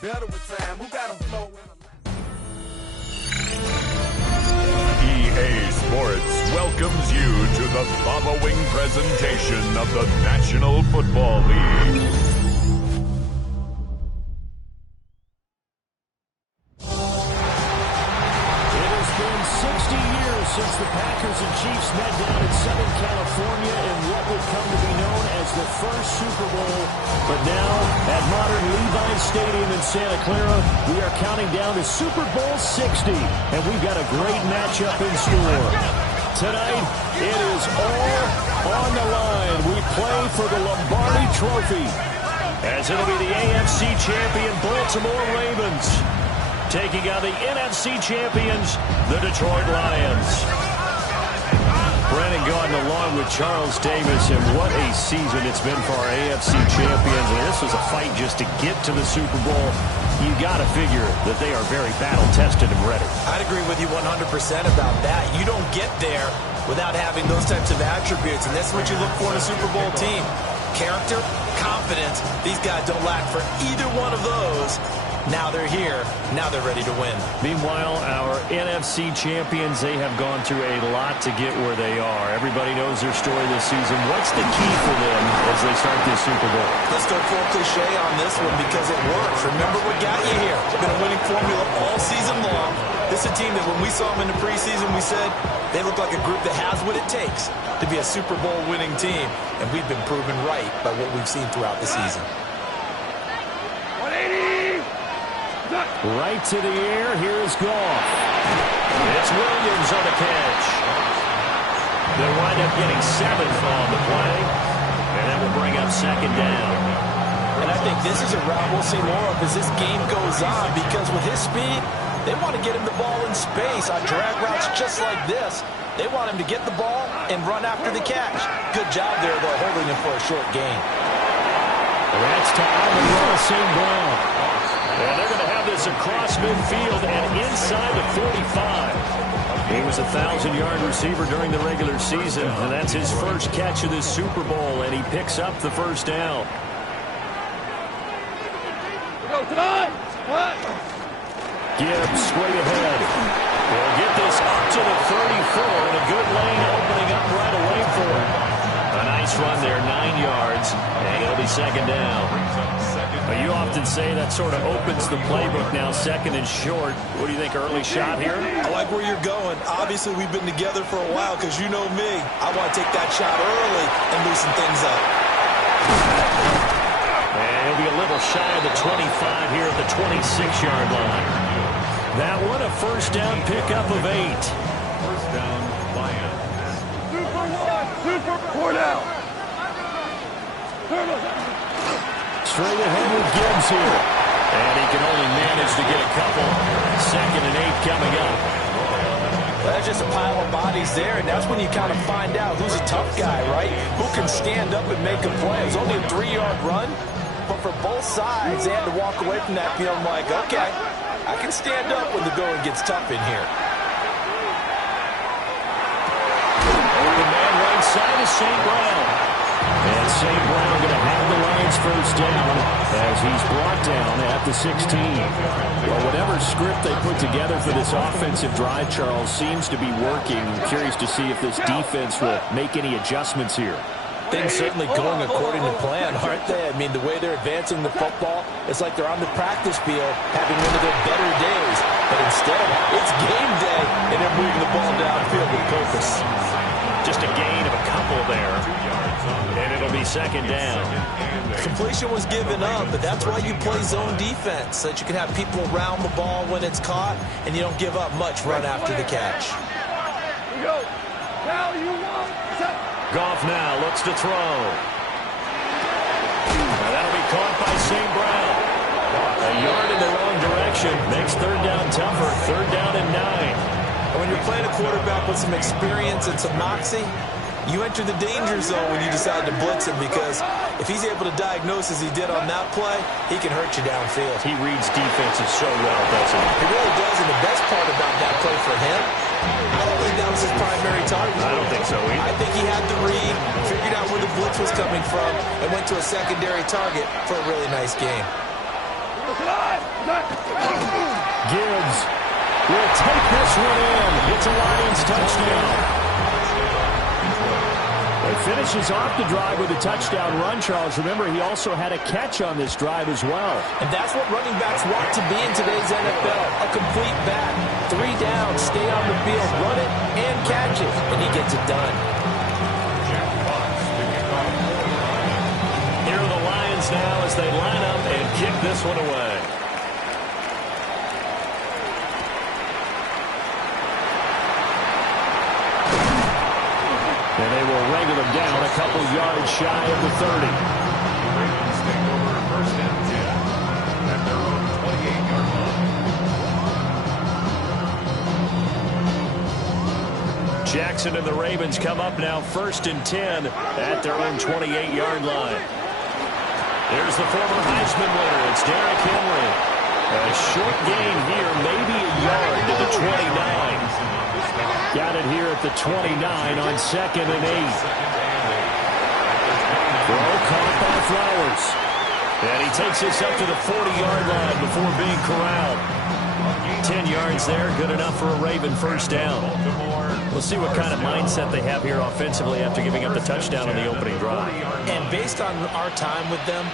get better with time. Who got a flow? EA Sports welcomes you to the following presentation of the National Football League. Since the Packers and Chiefs met down in Southern California in what would come to be known as the first Super Bowl. But now, at modern Levi Stadium in Santa Clara, we are counting down to Super Bowl 60. And we've got a great matchup in store. Tonight, it is all on the line. We play for the Lombardi Trophy, as it'll be the AFC champion Baltimore Ravens taking on the NFC champions, the Detroit Lions. Brandon Gaudin along with Charles Davis, and what a season it's been for our AFC champions. And this was a fight just to get to the Super Bowl. You got to figure that they are very battle-tested and ready. I'd agree with you 100% about that. You don't get there without having those types of attributes, and that's what you look for in a Super Bowl team. Character, confidence. These guys don't lack for either one of those. Now they're here. Now they're ready to win. Meanwhile, our NFC champions, they have gone through a lot to get where they are. Everybody knows their story this season. What's the key for them as they start this Super Bowl? Let's go full cliche on this one because it works. Remember what got you here. It's been a winning formula all season long. This is a team that when we saw them in the preseason, we said they look like a group that has what it takes to be a Super Bowl winning team. And we've been proven right by what we've seen throughout the season. Right to the air. Here is Goff. It's Williams on the catch. They'll wind up getting 7 on the play. And that will bring up second down. And I think this is a route we'll see more of as this game goes on, because with his speed, they want to get him the ball in space on drag routes just like this. They want him to get the ball and run after the catch. Good job there, though, holding him for a short gain. That's time to run St. Brown. And they're going to have this across midfield and inside the 45. He was a 1,000-yard receiver during the regular season, and that's his first catch of this Super Bowl, and he picks up the first down. Gibbs straight ahead. We'll get this up to the 34, and a good lane opening up right away for him. A nice run there, 9 yards, and it'll be second down. You often say that sort of opens the playbook now, second and short. What do you think, early shot here? I like where you're going. Obviously, we've been together for a while because you know me. I want to take that shot early and loosen things up. And he'll be a little shy of the 25 here at the 26-yard line. That one, a first down pickup of 8. First down, Lions. Super 4 down. Straight ahead with Gibbs here. And he can only manage to get a couple. Second and 8 coming up. That's just a pile of bodies there, and that's when you kind of find out who's a tough guy, right? Who can stand up and make a play. It's only a 3-yard run, but for both sides, they had to walk away from that feeling like, okay, I can stand up when the going gets tough in here. Open man right side is St. Brown. And St. Brown going to have the Lions first down as he's brought down at the 16. Well, whatever script they put together for this offensive drive, Charles, seems to be working. I'm curious to see if this defense will make any adjustments here. Things certainly going according to plan, aren't they? I mean, the way they're advancing the football, it's like they're on the practice field having one of their better days. But instead, it's game day, and they're moving the ball downfield with purpose. Just a gain of a couple there, and it'll be second down. Completion was given up, but that's why you play zone defense, so that you can have people around the ball when it's caught, and you don't give up much run after the catch. Here we go. Now you want set. Goff now looks to throw. Now that'll be caught by St. Brown. A yard in the wrong direction makes third down tougher. Third down and 9. When you're playing a quarterback with some experience and some moxie, you enter the danger zone when you decide to blitz him, because if he's able to diagnose as he did on that play, he can hurt you downfield. He reads defenses so well, doesn't he? He really does, and the best part about that play for him, I don't think that was his primary target. I don't think so either. I think he had the read, figured out where the blitz was coming from, and went to a secondary target for a really nice game. Gibbs will take this one in. It's a Lions touchdown. It finishes off the drive with a touchdown run, Charles. Remember, he also had a catch on this drive as well. And that's what running backs want to be in today's NFL. A complete back. 3 down, stay on the field, run it, and catch it. And he gets it done. Here are the Lions now as they line up and kick this one away. And they will wrangle him down a couple yards shy of the 30. Ravens take over first and 10 at their own 28-yard line. Jackson and the Ravens come up now first and 10 at their own 28-yard line. There's the former Heisman winner. It's Derrick Henry. A short gain here, maybe a yard to the 29. Got it here at the 29 on 2nd and 8. Throw caught by Flowers. And he takes this up to the 40-yard line before being corralled. 10 yards there, good enough for a Raven first down. We'll see what kind of mindset they have here offensively after giving up the touchdown on the opening drive. And based on our time with them,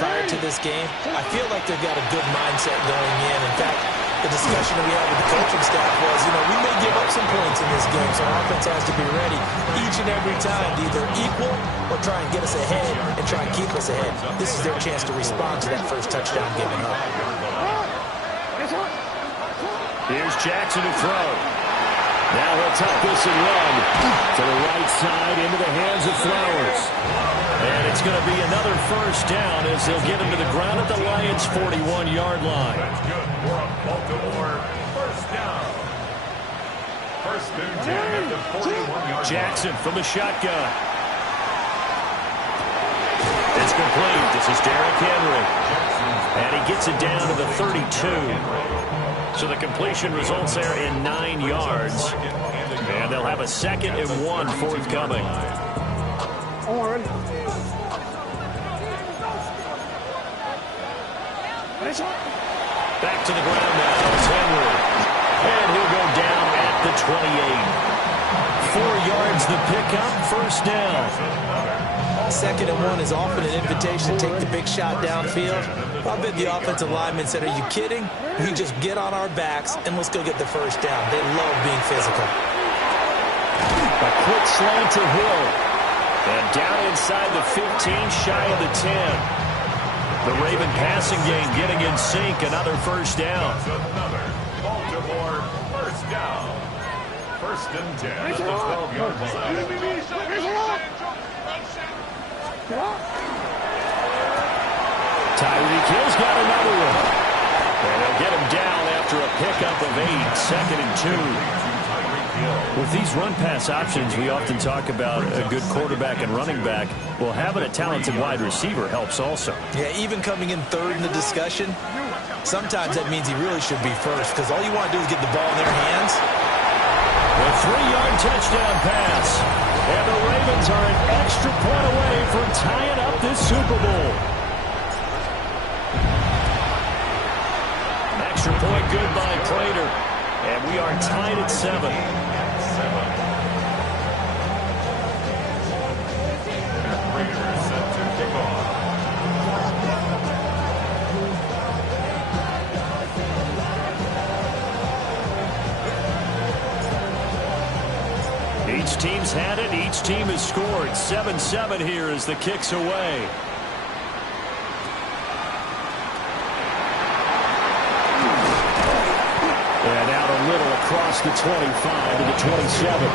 prior to this game, I feel like they've got a good mindset going in. In fact, the discussion that we had with the coaching staff was, we may give up some points in this game, so our offense has to be ready each and every time to either equal or try and get us ahead and try and keep us ahead. This is their chance to respond to that first touchdown given up. Here's Jackson to throw. Now he'll tuck this and run to the right side into the hands of Flowers. And it's going to be another first down as they'll get him to the ground at the Lions' 41-yard line. That's good for a Baltimore first down. First and 10 at the 41-yard line. Jackson from the shotgun. It's complete. This is Derrick Henry. And he gets it down to the 32. So the completion results there in 9 yards. And they'll have a 2nd and 1 forthcoming. Back to the ground now. It's Henry. And he'll go down at the 28. 4 yards the pickup. First down. 2nd and 1 is often an invitation to take the big shot downfield. I bet the offensive linemen said, are you kidding? We just get on our backs and let's go get the first down. They love being physical. A quick slant to Hill. And down inside the 15, shy of the 10. The Raven passing game getting in sync. Another first down. Another Baltimore first down. First and 10 at the 12-yard line. Tyreek Hill's got another one. And they'll get him down after a pickup of 8. 2nd and 2. With these run-pass options, we often talk about a good quarterback and running back. Well, having a talented wide receiver helps also. Yeah, even coming in 3rd in the discussion, sometimes that means he really should be first because all you want to do is get the ball in their hands. A 3-yard touchdown pass. And the Ravens are an extra point away from tying up this Super Bowl. Extra point good by Prater. And we are tied at 7. Each team's had it. Each team has scored. 7-7 here as the kick's away. And out a little across the 25 to the 27.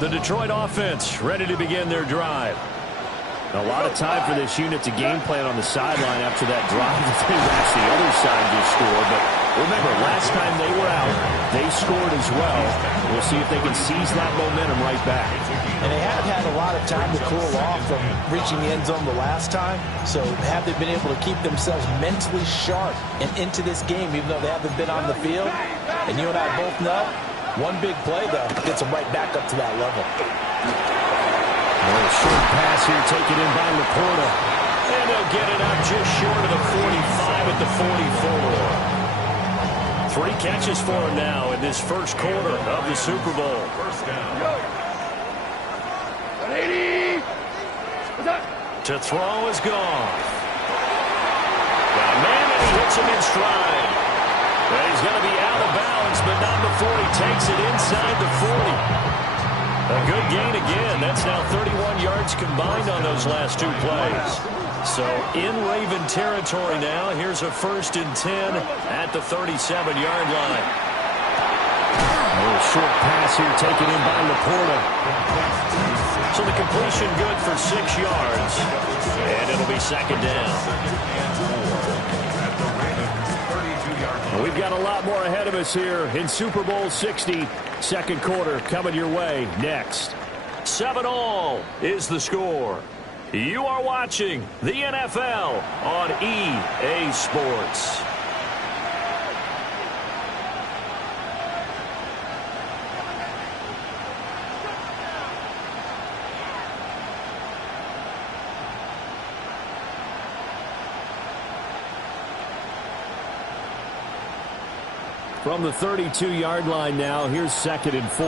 The Detroit offense ready to begin their drive. A lot of time for this unit to game plan on the sideline after that drive. If they watch the other side just score, but Remember, last time they were out, they scored as well. We'll see if they can seize that momentum right back. And they have had a lot of time to cool off from reaching the end zone the last time. So have they been able to keep themselves mentally sharp and into this game, even though they haven't been on the field? And you and I both know, one big play, though, gets them right back up to that level. Short pass here taken in by Laporta. And they'll get it up just short of the 45 at the 44. 3 catches for him now in this first quarter of the Super Bowl. First down. To throw is gone. Now, man, and he hits him in stride. Well, he's going to be out of bounds, but not before he takes it inside the 40. A good gain again. That's now 31 yards combined on those last 2 plays. So in Raven territory now. Here's a 1st and 10 at the 37-yard line. A little short pass here taken in by Laporta. So the completion good for 6 yards. And it'll be 2nd down. We've got a lot more ahead of us here in Super Bowl 60. Second quarter coming your way next. 7-all is the score. You are watching the NFL on EA Sports. From the 32-yard line now, here's 2nd and 4.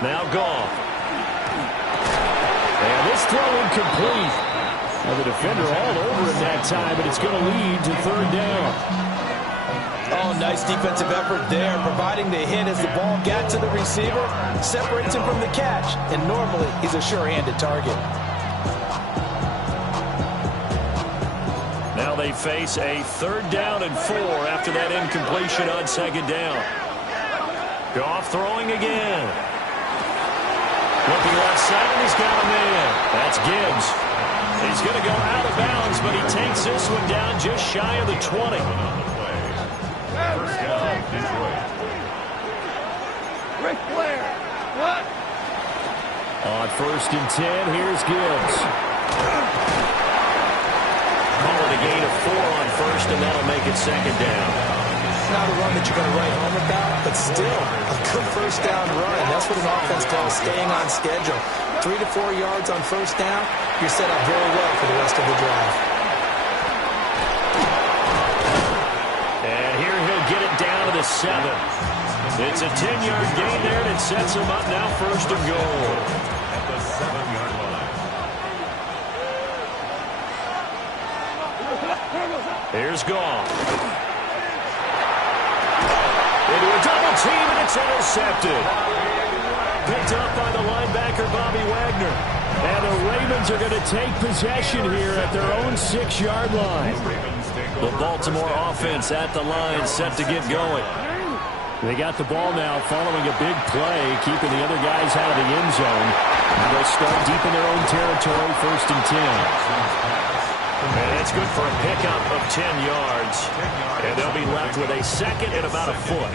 Now Goff. And this throw incomplete. Now the defender all over him that time, but it's going to lead to 3rd down. Oh, nice defensive effort there, providing the hit as the ball got to the receiver, separates him from the catch, and normally he's a sure-handed target. Now they face a 3rd down and 4 after that incompletion on 2nd down. Goff throwing again. Looking left side, and he's got a man. That's Gibbs. He's going to go out of bounds, but he takes this one down just shy of the 20. First down, Detroit. Ric Flair. What? On 1st and 10, here's Gibbs. Call it a gain of 4 on 1st, and that'll make it 2nd down. Not a run that you're going to write home about, but still a good 1st down run. That's what an offense calls staying on schedule. 3 to 4 yards on 1st down, you're set up very well for the rest of the drive. And here he'll get it down to the 7. It's a 10-yard gain there, and it sets him up now 1st and goal. At the 7-yard line. Here's Goff. Into a double team, and it's intercepted. Picked up by the linebacker, Bobby Wagner. And the Ravens are going to take possession here at their own 6-yard line. The Baltimore offense at the line, set to get going. They got the ball now following a big play, keeping the other guys out of the end zone. And they'll start deep in their own territory, 1st and 10. And that's good for a pickup of 10 yards. And they'll be left with a 2nd and about a foot.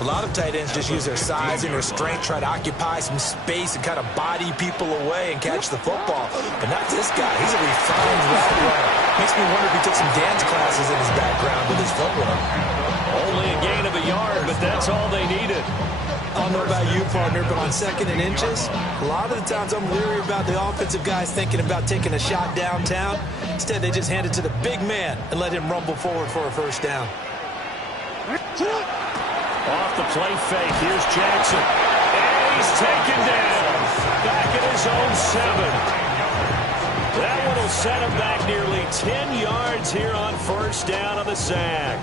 A lot of tight ends just use their size and their strength, try to occupy some space and kind of body people away and catch the football. But not this guy. He's a refined route runner. Makes me wonder if he took some dance classes in his background with his footwork. Only a gain of a yard, but that's all they needed. I don't know about you, partner, but on 2nd and inches, a lot of the times I'm leery about the offensive guys thinking about taking a shot downtown. Instead, they just hand it to the big man and let him rumble forward for a 1st down. Off the play fake, here's Jackson. And he's taken down. Back at his own 7. That one will set him back nearly 10 yards here on 1st down on the sack.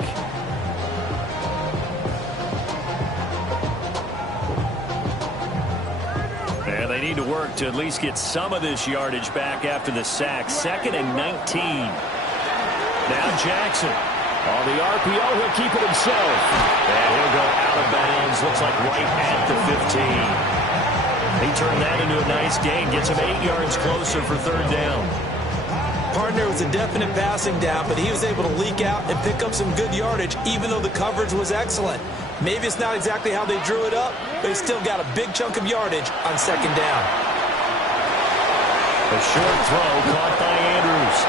And they need to work to at least get some of this yardage back after the sack. 2nd and 19. Now Jackson. On the RPO, he'll keep it himself. And he'll go out of bounds. Looks like right at the 15. He turned that into a nice gain. Gets him 8 yards closer for 3rd down. Partner was a definite passing down, but he was able to leak out and pick up some good yardage, even though the coverage was excellent. Maybe it's not exactly how they drew it up, but he still got a big chunk of yardage on second down. A short throw caught by Andrews.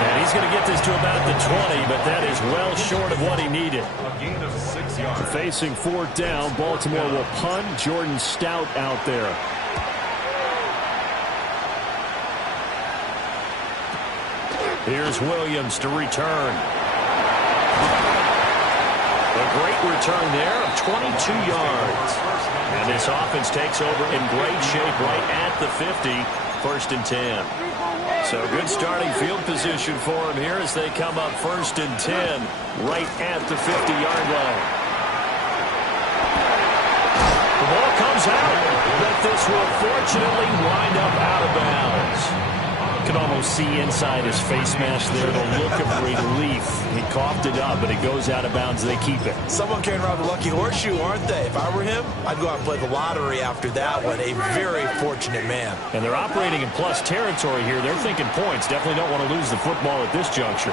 And he's going to get this to about the 20, but that is well short of what he needed. A gain of 6 yards. Facing fourth down, Baltimore will punt. Jordan Stout out there. Here's Williams to return. A great return there of 22 yards. And this offense takes over in great shape right at the 50. First and 10. So good starting field position for him here as they come up first and 10 right at the 50-yard line. The ball comes out, but this will fortunately wind up out of bounds. You can almost see inside his face mask there the look of relief. He coughed it up, but it goes out of bounds. They keep it. Someone carrying around the lucky horseshoe, aren't they? If I were him, I'd go out and play the lottery after that one. A very fortunate man. And they're operating in plus territory here. They're thinking points. Definitely don't want to lose the football at this juncture.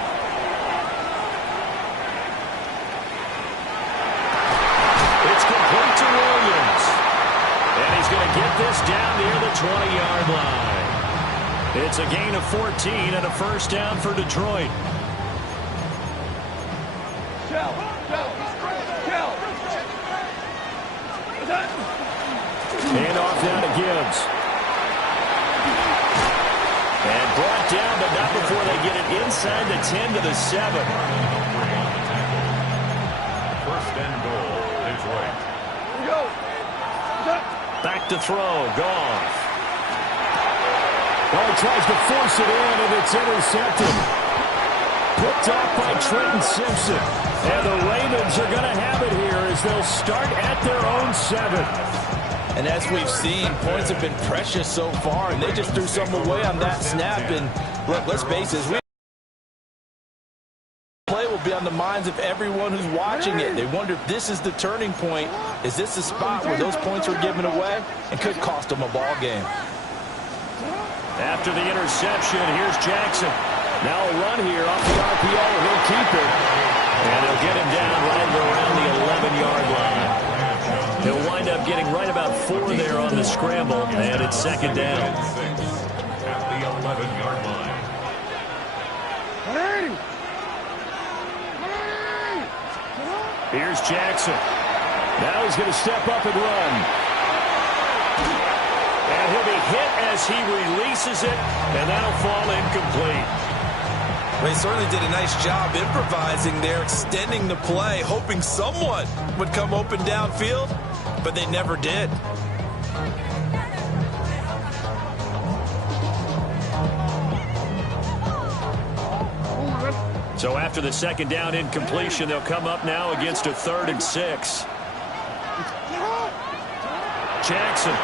It's complete to Williams. And he's going to get this down near the 20-yard line. It's a gain of 14 and a first down for Detroit. Hand off down to Gibbs. And brought down, but not before they get it inside the 10 to the 7. First and goal, Detroit. Back to throw, Goff. Well, he tries to force it in, and it's intercepted. Picked off by Trenton Simpson. And the Ravens are going to have it here as they'll start at their own 7. And as we've seen, points have been precious so far, and they just threw some away on that snap. And look, let's face it, play will be on the minds of everyone who's watching it. They wonder if this is the turning point. Is this the spot where those points were given away and could cost them a ball game? After the interception, here's Jackson. Now a run here off the RPO. He'll keep it. And they'll get him down right around the 11-yard line. He'll wind up getting right about 4 there on the scramble, and it's second down. At the 11-yard line. Here's Jackson. Now he's going to step up and run. And he'll be hit as he releases it, and that'll fall incomplete. They certainly did a nice job improvising there, extending the play, hoping someone would come open downfield, but they never did. So after the second down incompletion, they'll come up now against a 3rd and 6. Jackson.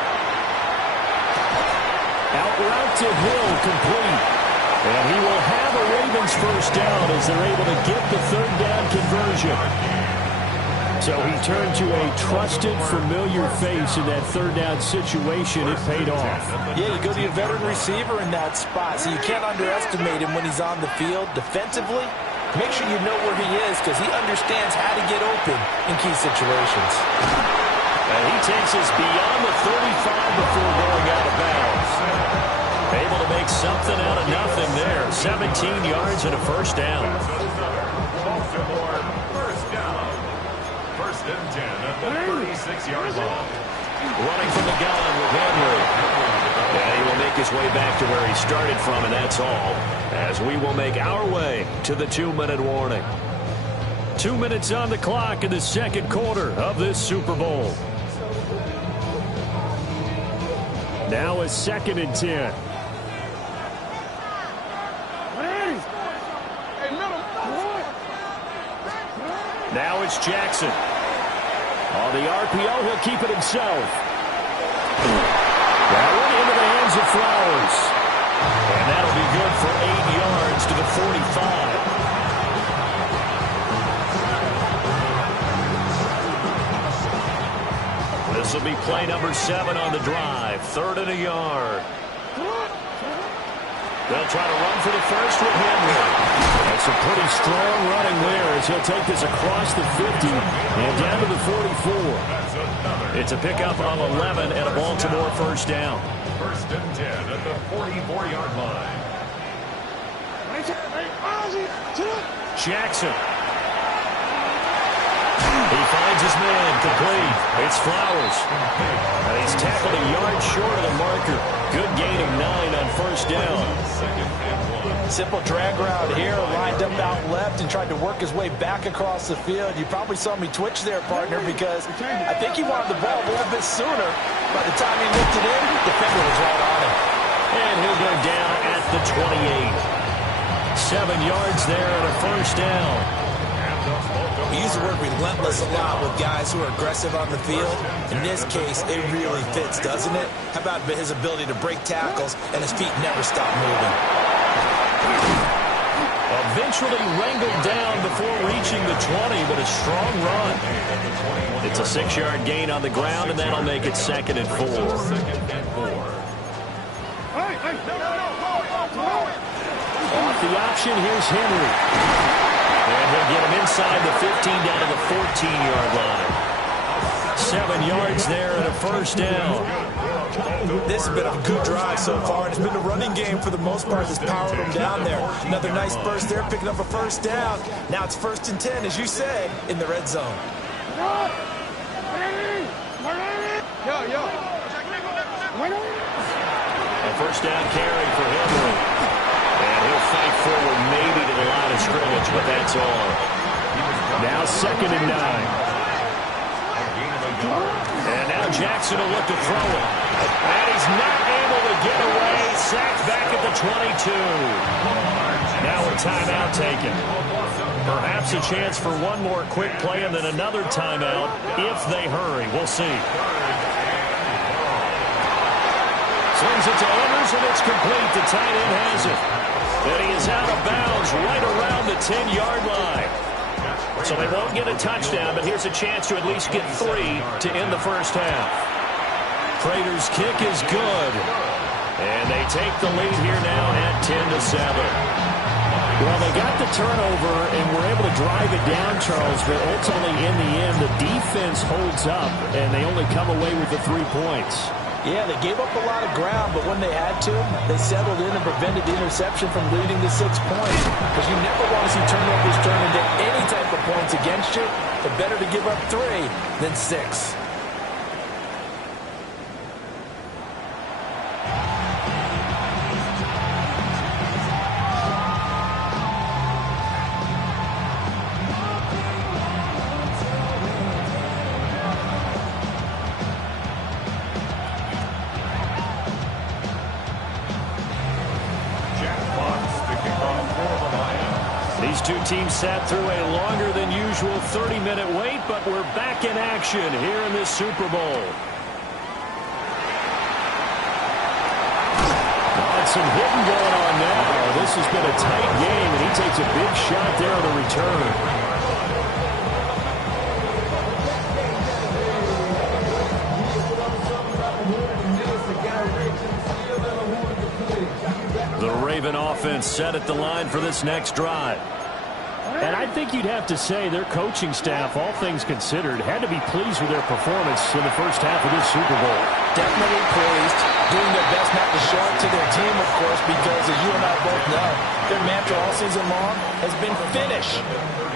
Out route to Hill, complete. And he will have a Ravens first down as they're able to get the 3rd down conversion. So he turned to a trusted, familiar face in that 3rd down situation. It paid off. Yeah, you go to your veteran receiver in that spot, so you can't underestimate him when he's on the field. Defensively, make sure you know where he is because he understands how to get open in key situations. And he takes us beyond the 35 before going out of bounds. Able to make something out of nothing there. 17 yards and a first down. Baltimore, first down. First and 10 at the 36-yard line. Running from the gun with Henry. And he will make his way back to where he started from, and that's all. As we will make our way to the 2-minute warning. 2 minutes on the clock in the second quarter of this Super Bowl. Now a 2nd and 10. Now it's Jackson. On the RPO, he'll keep it himself. That one into the hands of Flowers. And that'll be good for 8 yards to the 45. This will be play number 7 on the drive. 3rd and a yard. They'll try to run for the first with Henry. And some pretty strong running there as he'll take this across the 50 and down to the 44. It's a pickup of 11 and a Baltimore first down. First and 10 at the 44-yard line. Jackson. He finds his man complete. It's Flowers. And he's tackled a yard short of the marker. Good gain of 9 on first down. Simple drag route here, lined up out left and tried to work his way back across the field. You probably saw me twitch there, partner, because I think he wanted the ball a little bit sooner. By the time he lifted in, the defender was right on him. And he'll go down at the 28. 7 yards there and a first down. We use the word relentless a lot with guys who are aggressive on the field. In this case, it really fits, doesn't it? How about his ability to break tackles and his feet never stop moving? Eventually wrangled down before reaching the 20, but a strong run. It's a 6-yard gain on the ground, and that'll make it 2nd and 4. Off the option, here's Henry. And he'll get him inside the 15 down to the 14-yard line. 7 yards there and a first down. This has been a good drive so far. It's been a running game for the most part that's powered them down there. Another nice burst there, picking up a first down. Now it's 1st and 10, as you said, in the red zone. A first down carry for Henry. And he'll fight forward maybe to the line of scrimmage, but that's all. Now 2nd and 9. And now Jackson will look to throw it. And he's not able to get away. Sacked back at the 22. Now a timeout taken. Perhaps a chance for one more quick play and then another timeout if they hurry. We'll see. Slings it to Evers, and it's complete. The tight end has it. And he is out of bounds right around the 10-yard line. So they won't get a touchdown, but here's a chance to at least get 3 to end the first half. Prater's kick is good. And they take the lead here now at 10-7. Well, they got the turnover and were able to drive it down, Charles, but ultimately in the end, the defense holds up, and they only come away with the 3 points. Yeah, they gave up a lot of ground, but when they had to, they settled in and prevented the interception from leading to 6 points. Because you never want to see turnovers turn into any type of points against you. But better to give up 3 than 6. These two teams sat through a longer than usual 30-minute wait, but we're back in action here in this Super Bowl. And some hitting going on now. This has been a tight game, and he takes a big shot there on the return. The Raven offense set at the line for this next drive. And I think you'd have to say their coaching staff, all things considered, had to be pleased with their performance in the first half of this Super Bowl. Definitely pleased, doing their best not to show it to their team, of course, because as you and I both know, their mantra all season long has been finish.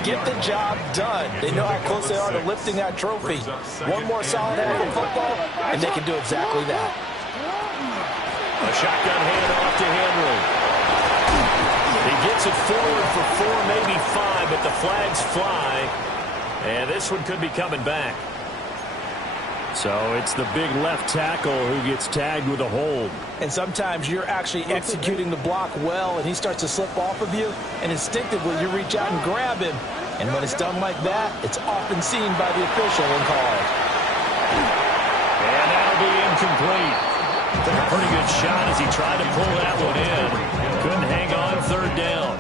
Get the job done. They know how close they are to lifting that trophy. One more solid half of football, and they can do exactly that. A shotgun handoff to Henry. He gets it forward for 4, maybe 5, but the flags fly. And this one could be coming back. So it's the big left tackle who gets tagged with a hold. And sometimes you're actually executing the block well, and he starts to slip off of you, and instinctively you reach out and grab him. And when it's done like that, it's often seen by the official and called. And that'll be incomplete. Took a pretty good shot as he tried to pull that one in. Couldn't hang on 3rd down.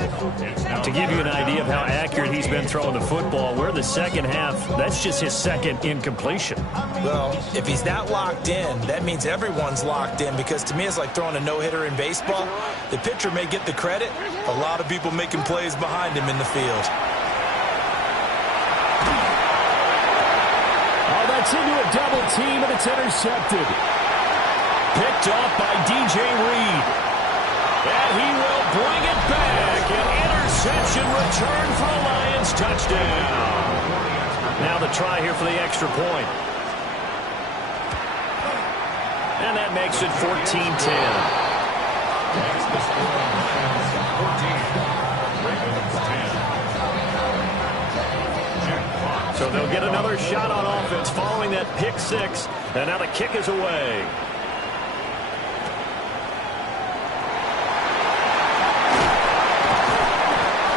To give you an idea of how accurate he's been throwing the football, we're the second half. That's just his second incompletion. Well, if he's not locked in, that means everyone's locked in, because to me it's like throwing a no-hitter in baseball. The pitcher may get the credit. A lot of people making plays behind him in the field. Oh, that's into a double team, and it's intercepted. Picked off by DJ Reed. And he will bring it back. An interception return for a Lions touchdown. Now the try here for the extra point. And that makes it 14-10. So they'll get another shot on offense following that pick six. And now the kick is away.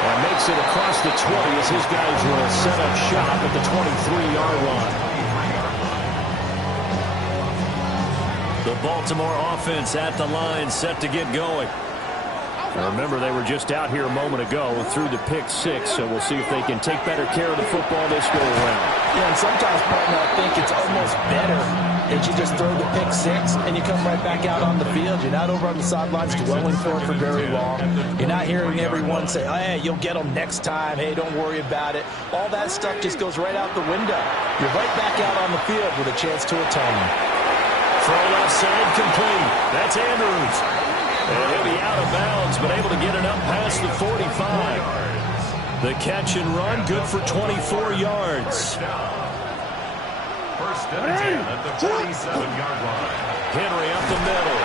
And makes it across the 20 as his guys will set up shop at the 23-yard line. The Baltimore offense at the line, set to get going. Now remember, they were just out here a moment ago through the pick six, so we'll see if they can take better care of the football this go around. Yeah, and sometimes, partner, I think it's almost better that you just throw the pick six and you come right back out on the field. You're not over on the sidelines dwelling for it for very long. You're not hearing everyone say, oh, hey, you'll get them next time. Hey, don't worry about it. All that stuff just goes right out the window. You're right back out on the field with a chance to atone. Throw left side complete. That's Andrews. And he'll be out of bounds, but able to get it up past the 45. The catch and run, good for 24 yards. First and 10 at the 47-yard line. Henry up the middle.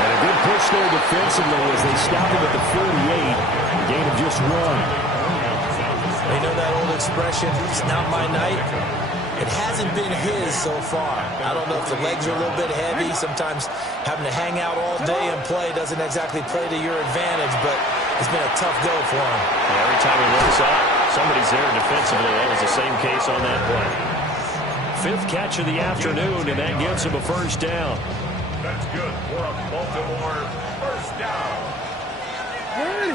And a good push there defensively as they stop him at the 48. Gain of just one. You know that old expression, it's not my night? It hasn't been his so far. I don't know if the legs are a little bit heavy. Sometimes having to hang out all day and play doesn't exactly play to your advantage, but it's been a tough go for him. Yeah, every time he looks up, somebody's there defensively. That was the same case on that play. Fifth catch of the afternoon, and that gives him a first down. That's good for a Baltimore first down.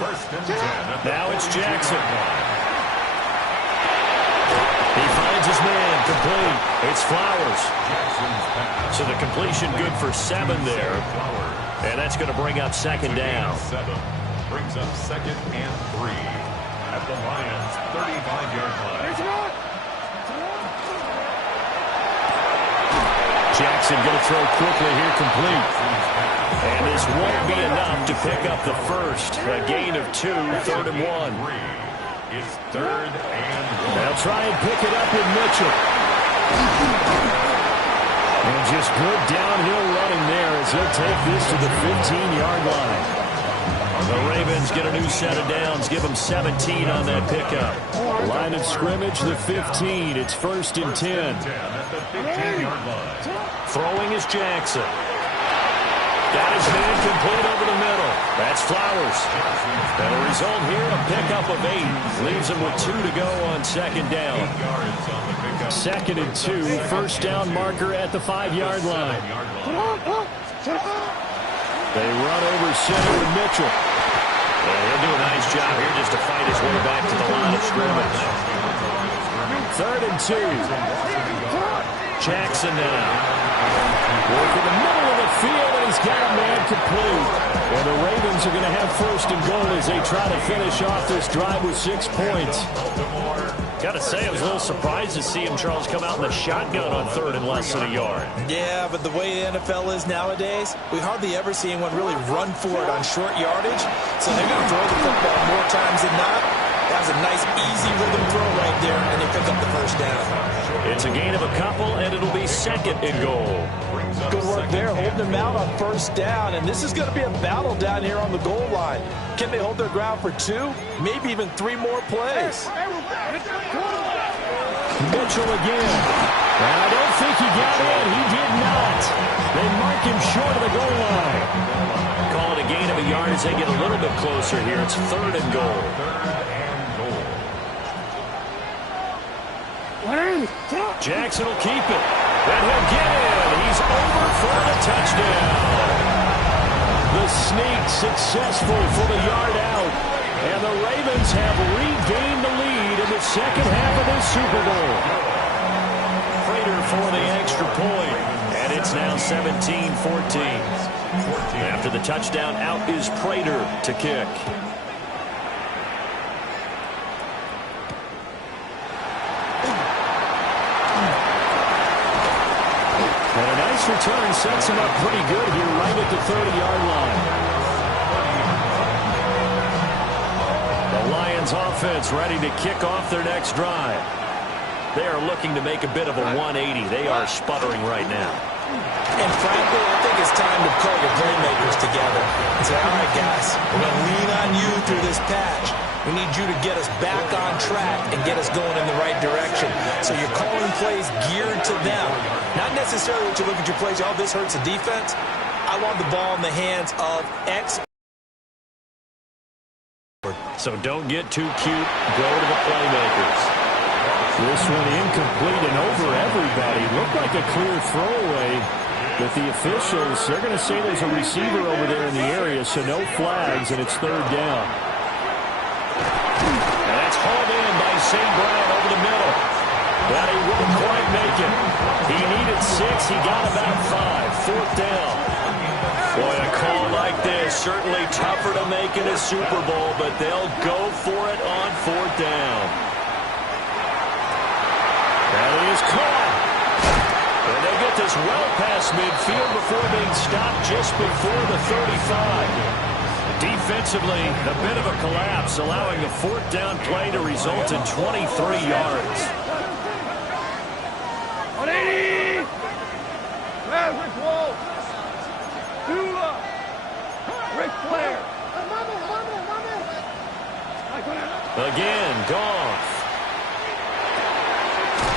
First and 10. Now it's Jackson. He finds his man, complete. It's Flowers. So the completion good for 7 there. And that's going to bring up second down. 7 brings up second and 3 at the Lions' 35-yard line. Jackson going to throw quickly here, complete. And this won't be enough to pick up the first. A gain of 2, 3rd and 1. It's 3rd and 1. They'll try and pick it up with Mitchell. And just good downhill running there as he'll take this to the 15-yard line. The Ravens get a new set of downs, give them 17 on that pickup. Line of scrimmage, the 15. It's 1st and 10. At the 15-yard line. Throwing is Jackson. Got his man complete over the middle. That's Flowers. And the result here, a pickup of 8. Leaves him with 2 to go on second down. 2nd and 2. First down marker at the 5-yard line. They run over center with Mitchell. And he'll do a nice job here just to fight his way back to the line of scrimmage. 3rd and 2. Jackson now. Working the middle of the field, and he's got a man complete. And the Ravens are going to have 1st and goal as they try to finish off this drive with 6 points. Got to say, I was a little surprised to see him, Charles, come out in the shotgun on 3rd and less than a yard. Yeah, but the way the NFL is nowadays, we hardly ever see anyone really run for it on short yardage. So they're going to throw the football more times than not. That was a nice, easy rhythm throw right there, and they pick up the first down. It's a gain of a couple, and it'll be 2nd and goal. Good work there, holding them out on 1st down, and this is going to be a battle down here on the goal line. Can they hold their ground for 2, maybe even 3 more plays? Mitchell again. And I don't think he got in. He did not. They mark him short of the goal line. Call it a gain of a yard as they get a little bit closer here. It's 3rd and goal. Jackson will keep it. And he'll get in. He's over for the touchdown. The sneak successful for the yard out. And the Ravens have regained the lead in the second half of this Super Bowl. Prater for the extra point. And it's now 17-14. After the touchdown, out is Prater to kick. And a nice return sets him up pretty good here right at the 30-yard line. The Lions offense ready to kick off their next drive. They are looking to make a bit of a 180. They are sputtering right now. And frankly, I think it's time to call your playmakers together and say, all right, guys, we're going to lean on you through this patch. We need you to get us back on track and get us going in the right direction. So you're calling plays geared to them. Not necessarily that you look at your plays, oh, this hurts the defense. I want the ball in the hands of X. So don't get too cute. Go to the playmakers. This one incomplete and over everybody. Looked like a clear throwaway. But the officials, they're going to say there's a receiver over there in the area, so no flags, and it's third down. And that's hauled in by St. Brown over the middle. But he won't quite make it. He needed 6. He got about 5. Fourth down. Boy, a call like this, certainly tougher to make in a Super Bowl, but they'll go for it on fourth down. That is caught. And they get this well past midfield before being stopped just before the 35. Defensively, a bit of a collapse, allowing a fourth down play to result in 23 yards. 180! Maverick Wolf! Dula! Ric Flair! Again, Goff.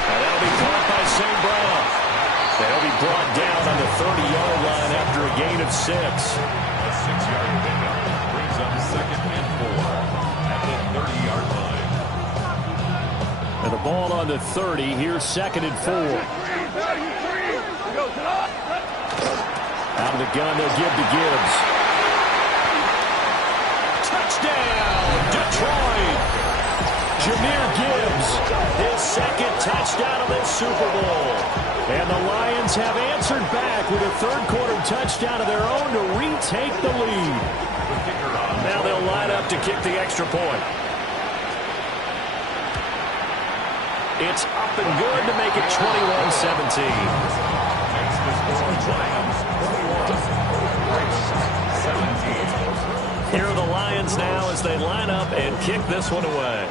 And that'll be caught by St. Brown. They'll be brought down on the 30-yard line after a gain of 6. A 6-yard pickup brings up 2nd and 4 at the 30-yard line. And the ball on the 30. Here's 2nd and 4. Out of the gun, they'll give to Gibbs. Touchdown, Detroit! Jahmyr Gibbs, his 2nd touchdown of this Super Bowl. And the Lions have answered back with a third-quarter touchdown of their own to retake the lead. Now they'll line up to kick the extra point. It's up and good to make it 21-17. Here are the Lions now as they line up and kick this one away.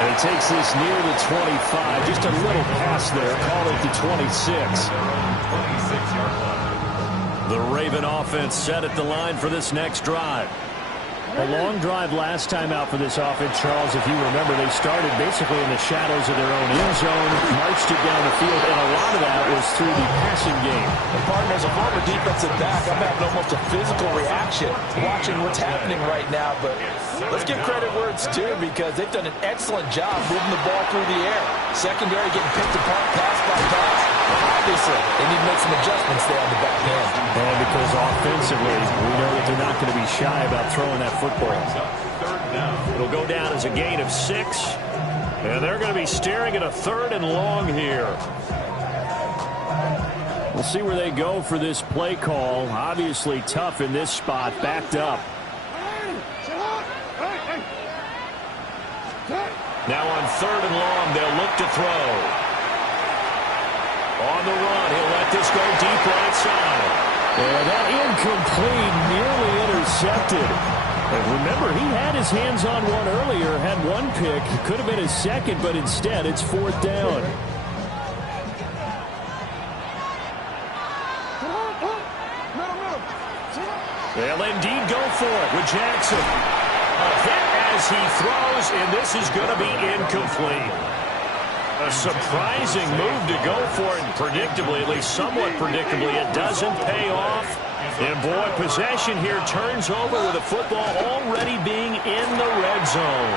And he takes this near the 25. Just a little pass there. Call it the 26. The Raven offense set at the line for this next drive. A long drive last time out for this offense, Charles. If you remember, they started basically in the shadows of their own end zone, marched it down the field, and a lot of that was through the passing game. And partners, a former defensive back, I'm having almost a physical reaction watching what's happening right now. But let's give credit where it's due, because they've done an excellent job moving the ball through the air. Secondary getting picked apart pass by pass. Obviously, they need to make some adjustments there on the back end. And because offensively, we know that they're not going to be shy about throwing that football. It'll go down as a gain of 6. And they're going to be staring at a 3rd and long here. We'll see where they go for this play call. Obviously tough in this spot, backed up. Now on 3rd and long, they'll look to throw. On the run, he'll let this go deep right side. And that incomplete, nearly intercepted. And remember, he had his hands on one earlier, had one pick. Could have been his 2nd, but instead it's 4th down. They'll indeed go for it with Jackson. A hit as he throws, and this is going to be incomplete. A surprising move to go for it, and predictably, at least somewhat predictably, it doesn't pay off. And boy, possession here turns over with the football already being in the red zone.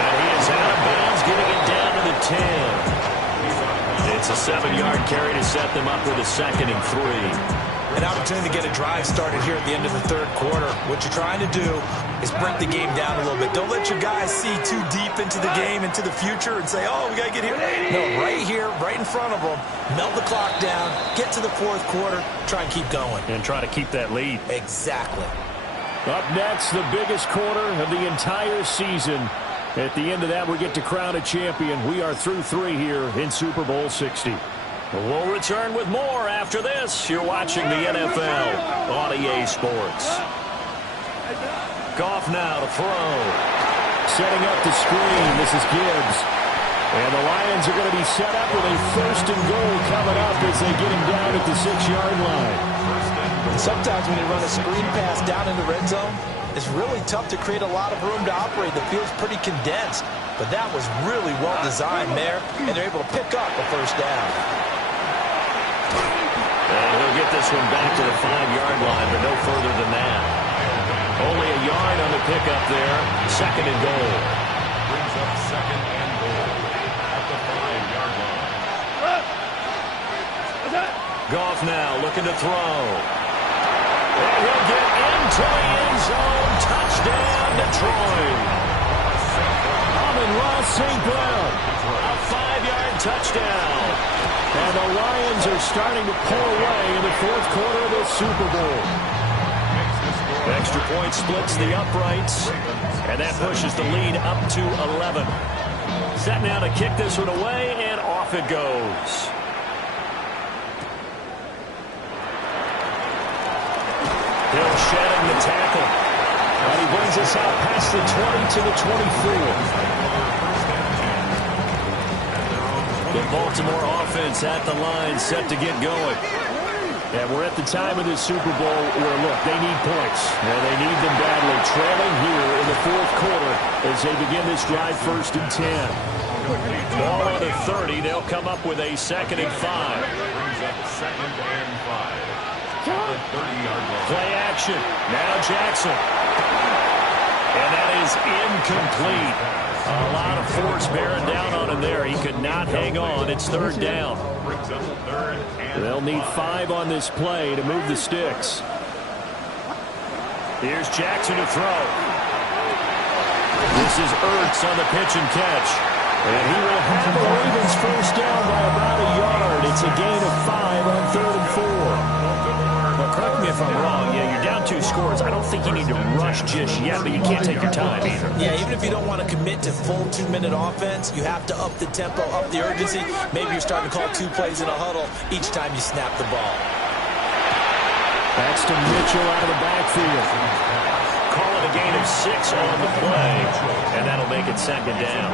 And he is out of bounds, getting it down to the 10. And It's a 7-yard carry to set them up with a 2nd and 3. An opportunity to get a drive started here at the end of the third quarter. What you're trying to do is break the game down a little bit. Don't let your guys see too deep into the game, into the future, and say, oh, we got to get here. No, right here, right in front of them. Melt the clock down, get to the fourth quarter, try and keep going. And try to keep that lead. Exactly. Up next, the biggest quarter of the entire season. At the end of that, we get to crown a champion. We are through 3 here in Super Bowl 60. We'll return with more after this. You're watching the NFL on EA Sports. Goff now to throw. Setting up the screen. This is Gibbs. And the Lions are going to be set up with a 1st and goal coming up as they get him down at the 6-yard line. Sometimes when you run a screen pass down in the red zone, it's really tough to create a lot of room to operate. The field's pretty condensed. But that was really well designed there, and they're able to pick up a 1st down. And he'll get this one back to the 5-yard line, but no further than that. Only a yard on the pickup there. 2nd and goal. Brings up 2nd and goal at the 5-yard line. Goff now looking to throw. And he'll get into the end zone. Touchdown, Detroit. Amon-Ra St. Brown. A 5-yard touchdown. And the Lions are starting to pull away in the 4th quarter of the Super Bowl. Extra point splits the uprights, and that pushes the lead up to 11. Set now to kick this one away, and off it goes. Hill shedding the tackle. And he brings us out past the 20 to the 24. The Baltimore offense at the line, set to get going. And we're at the time of this Super Bowl where, look, they need points. And they need them badly. Trailing here in the 4th quarter as they begin this drive 1st and 10. Ball on the 30. They'll come up with a 2nd and 5. Brings up 2nd and 5 at the 30-yard line. Play action. Now Jackson. And that is incomplete. A lot of force bearing down on him there. He could not hang on. It's 3rd down. Brings up 3rd and They'll need 5 on this play to move the sticks. Here's Jackson to throw. This is Ertz on the pitch and catch. And he will have the Ravens 1st down by about a yard. It's a gain of 5 on 3rd and 4. Well, correct me if I'm wrong. Yeah, you're down 2 scores. I don't think you need to rush just yet, but you can't take your time either. Yeah, even if you don't want to commit to full 2-minute offense, you have to up the tempo, up the urgency. Maybe you're starting to call 2 plays in a huddle each time you snap the ball. That's to Mitchell out of the backfield. Call it a gain of 6 on the play, and that'll make it 2nd down.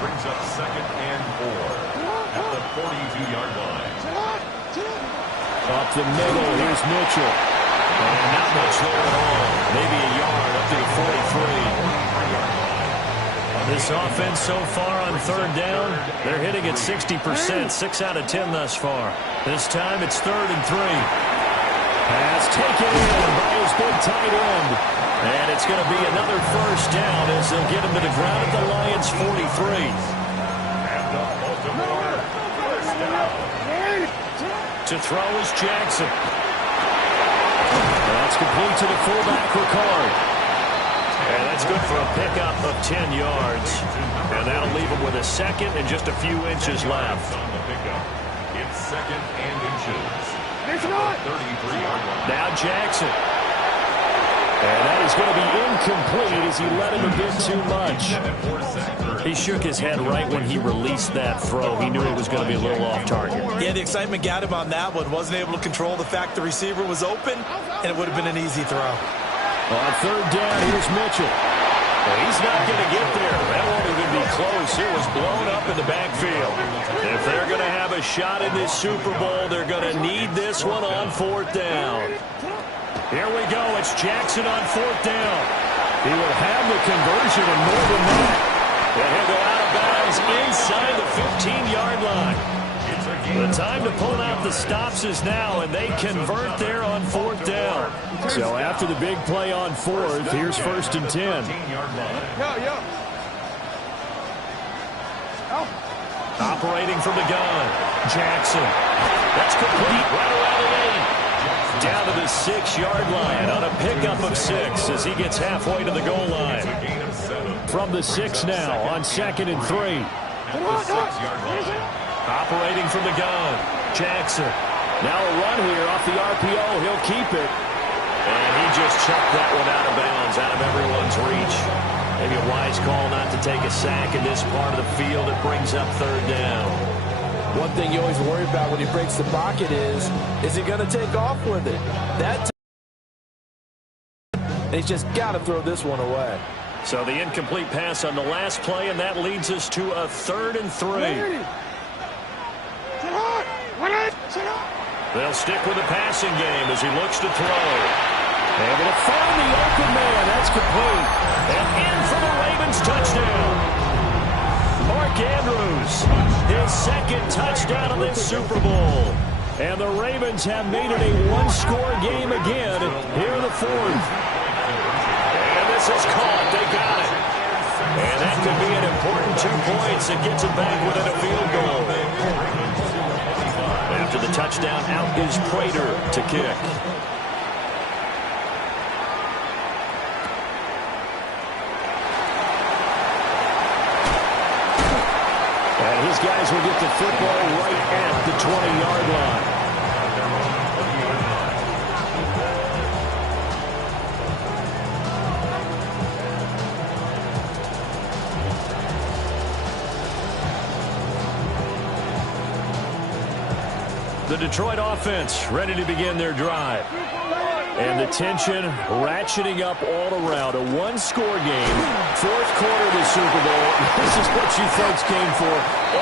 Brings up 2nd and 4 at the 42-yard line. Up the middle, here's Mitchell. And not much there at all. Maybe a yard up to the 43. This offense so far on 3rd down, they're hitting at 60%, 6 out of 10 thus far. This time it's 3rd and 3. Pass taken in by his big tight end. And it's going to be another 1st down as they'll get him to the ground at the Lions 43. And the Baltimore 1st down. To throw is Jackson. That's complete to the fullback, Ricard. And that's good for a pickup of 10 yards. And that'll leave him with a 2nd and just a few inches left. On the pickup, it's 2nd and inches. 33-yard line. Now Jackson. And that is going to be incomplete as he let him a bit too much. He shook his head right when he released that throw. He knew it was going to be a little off target. Yeah, the excitement got him on that one. Wasn't able to control the fact the receiver was open, and it would have been an easy throw. On 3rd down, here's Mitchell. Well, he's not going to get there. That won't even be close. It was blown up in the backfield. If they're going to have a shot in this Super Bowl, they're going to need this one on 4th down. Here we go. It's Jackson on 4th down. He will have the conversion and more than that. And he'll go out of bounds inside the 15-yard line. The time to pull out the stops is now, and they convert there on 4th down. So after the big play on 4th, here's 1st and 10. Operating from the gun. Jackson. That's complete right around the 8. Down to the 6-yard line on a pickup of 6 as he gets halfway to the goal line. From the 6 now on 2nd and 3. Operating from the gun. Jackson. Now a run here off the RPO. He'll keep it. And he just chucked that one out of bounds, out of everyone's reach. Maybe a wise call not to take a sack in this part of the field. It brings up 3rd down. One thing you always worry about when he breaks the pocket is he going to take off with it? He's just got to throw this one away. So the incomplete pass on the last play, and that leads us to a 3rd and 3. They'll stick with the passing game as he looks to throw. They're going to find the open man. That's complete. And in for the Ravens touchdown. Mark Andrews, his 2nd touchdown of this Super Bowl. And the Ravens have made it a 1-score game again here in the 4th. And this is caught. They got it. And that could be an important 2 points that gets it back within a field goal. After the touchdown, out is Prater to kick. And his guys will get the football right at the 20-yard line. The Detroit offense ready to begin their drive. And the tension ratcheting up all around. A 1-score game, 4th quarter of the Super Bowl. This is what you folks came for.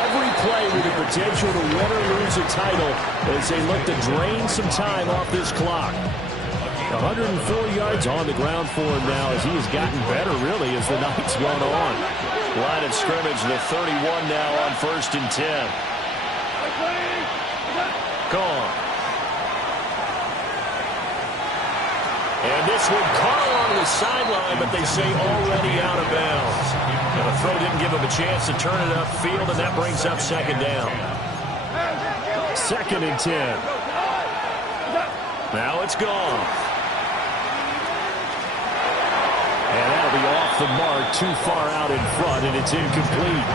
Every play with the potential to win or lose a title as they look to drain some time off this clock. 104 yards on the ground for him now as he has gotten better, really, as the night's gone on. Line of scrimmage, the 31 now on 1st and 10. Gone. And this one caught along the sideline, but they say already out of bounds. And the throw didn't give him a chance to turn it upfield, and that brings up 2nd down. 2nd and 10. Now it's gone. And that'll be off the mark, too far out in front, and it's incomplete.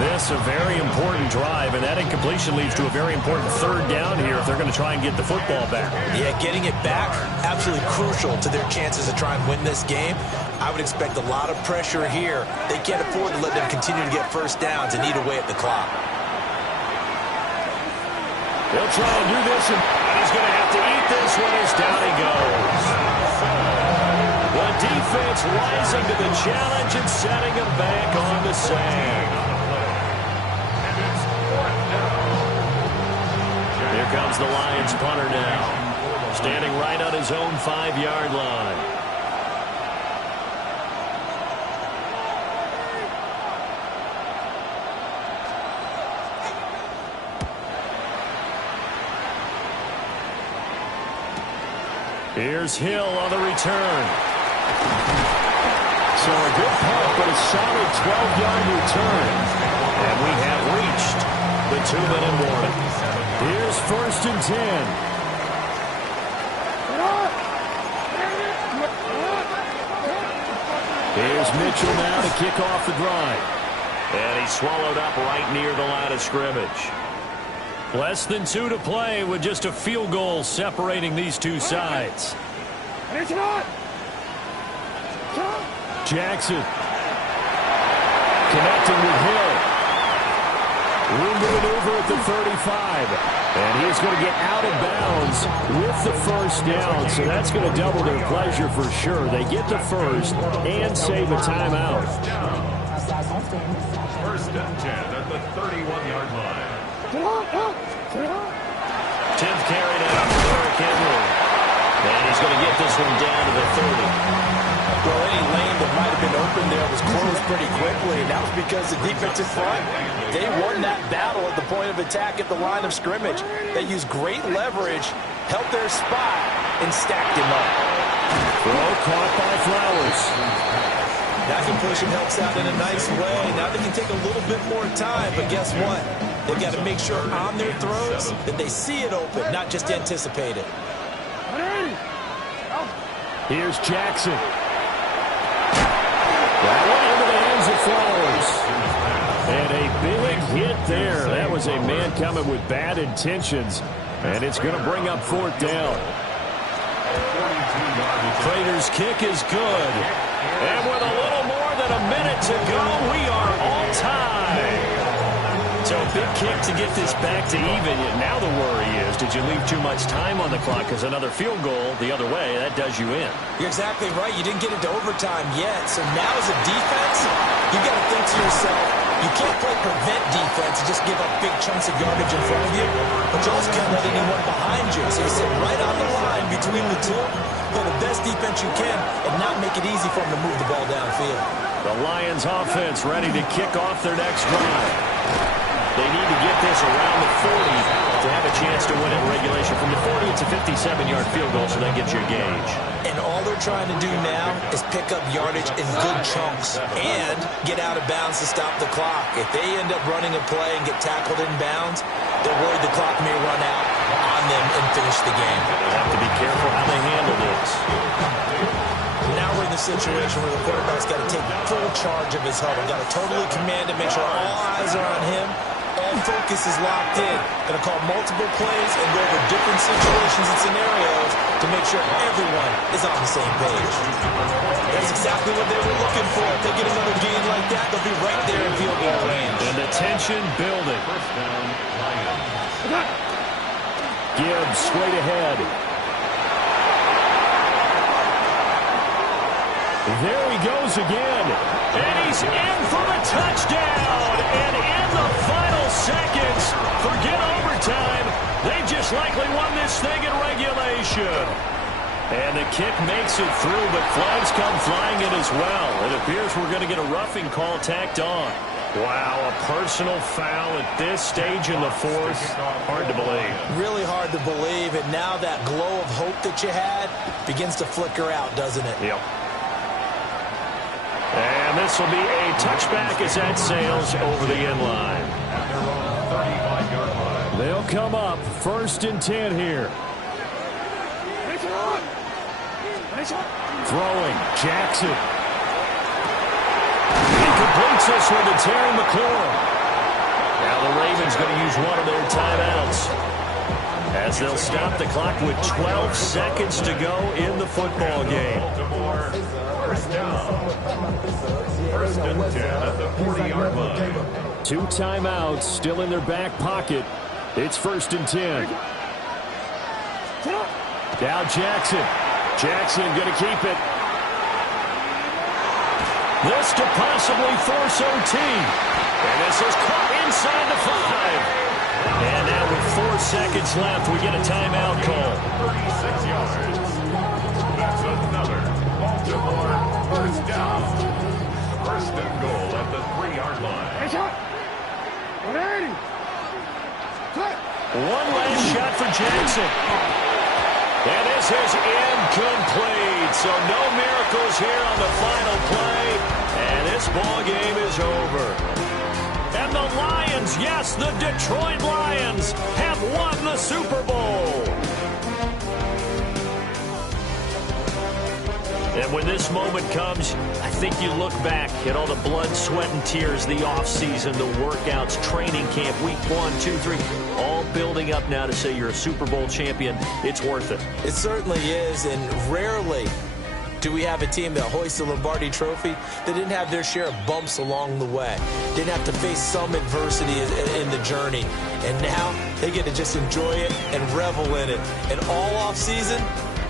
This a very important drive, and that incompletion leads to a very important 3rd down here if they're going to try and get the football back. Yeah, getting it back, absolutely crucial to their chances to try and win this game. I would expect a lot of pressure here. They can't afford to let them continue to get 1st downs and eat away at the clock. They'll try and do this, and he's going to have to eat this one as down he goes. The defense rising to the challenge and setting him back on the sand. Here comes the Lions punter now, standing right on his own 5-yard line. Here's Hill on the return. So a good punt, but a solid 12-yard return. And we have reached the 2-minute warning. Here's 1st and 10. Here's Mitchell now to kick off the drive. And he's swallowed up right near the line of scrimmage. Less than 2 to play with just a field goal separating these two sides. Jackson connecting with Hill. Room to maneuver at the 35. And he's going to get out of bounds with the 1st down. So that's going to double their pleasure for sure. They get the 1st and save a timeout. 1st and 10 at the 31-yard line. 10th carry now for Derrick Henry. And he's going to get this one down to the 30. Well, any lane that might have been open there was closed pretty quickly, and that was because the defensive front, they won that battle at the point of attack at the line of scrimmage. They used great leverage, held their spot, and stacked him up. Throw caught by Flowers. That completion helps out in a nice way. Now they can take a little bit more time, but guess what? They've got to make sure on their throws that they see it open, not just anticipate it. Here's Jackson. That one into the hands of Flowers. And a big hit there. That was a man coming with bad intentions. And it's going to bring up 4th down. Prater's kick is good. And with a little more than a minute to go, we are all tied. So big kick to get this back to even. Now the worry is, did you leave too much time on the clock? Because another field goal the other way, that does you in. You're exactly right. You didn't get into overtime yet. So now as a defense, you've got to think to yourself, you can't play prevent defense and just give up big chunks of yardage in front of you, but you also can't let anyone behind you. So you sit right on the line between the two, play the best defense you can, and not make it easy for them to move the ball downfield. The Lions offense ready to kick off their next drive. They need to get this around the 40 to have a chance to win it in regulation. From the 40, it's a 57-yard field goal, so that gives you a gauge. And all they're trying to do now is pick up yardage in good chunks and get out of bounds to stop the clock. If they end up running a play and get tackled in bounds, they're worried the clock may run out on them and finish the game. They have to be careful how they handle this. Now we're in the situation where the quarterback's got to take full charge of his huddle. Got to totally command it, make sure all eyes are on him. All focus is locked in. Going to call multiple plays and go over different situations and scenarios to make sure everyone is on the same page. That's exactly what they were looking for. If they get another gain like that, they'll be right there in field goal range. And the tension building. Gibbs straight ahead. There he goes again. And he's in for the touchdown. And in the final seconds, forget overtime. They just likely won this thing in regulation. And the kick makes it through, but flags come flying in as well. It appears we're going to get a roughing call tacked on. Wow, a personal foul at this stage in the 4th. Hard to believe. Really hard to believe. And now that glow of hope that you had begins to flicker out, doesn't it? Yep. And this will be a touchback as that sails over the end line. They'll come up 1st and 10 here. Throwing, Jackson. He completes this one to Terry McLaurin. Now the Ravens going to use one of their timeouts as they'll stop the clock with 12 seconds to go in the football game. First down. 1st and 10 at the 40-yard line. 2 timeouts still in their back pocket. It's 1st and 10. Now Jackson. Jackson going to keep it. This could possibly force OT. And this is caught inside the 5. And now with 4 seconds left, we get a timeout call. 36 yards. That's another Baltimore 1st down. 1st and goal at the 3-yard line. One last shot for Jackson. And this is incomplete. So no miracles here on the final play. And this ball game is over. And the Lions, yes, the Detroit Lions, have won the Super Bowl. And when this moment comes, I think you look back at all the blood, sweat, and tears, the offseason, the workouts, training camp, week 1, 2, 3, all building up now to say you're a Super Bowl champion. It's worth it. It certainly is, and rarely do we have a team that hoists the Lombardi Trophy that didn't have their share of bumps along the way, didn't have to face some adversity in the journey, and now they get to just enjoy it and revel in it. And all offseason,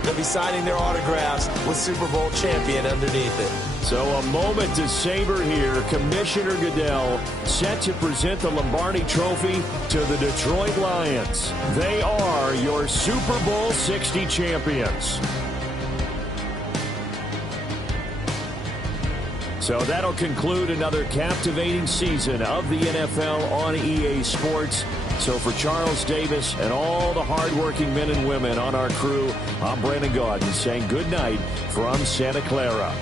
they'll be signing their autographs with Super Bowl champion underneath it. So a moment to savor here. Commissioner Goodell set to present the Lombardi Trophy to the Detroit Lions. They are your Super Bowl 60 champions. So that'll conclude another captivating season of the NFL on EA Sports. So for Charles Davis and all the hardworking men and women on our crew, I'm Brandon Gaudin saying good night from Santa Clara.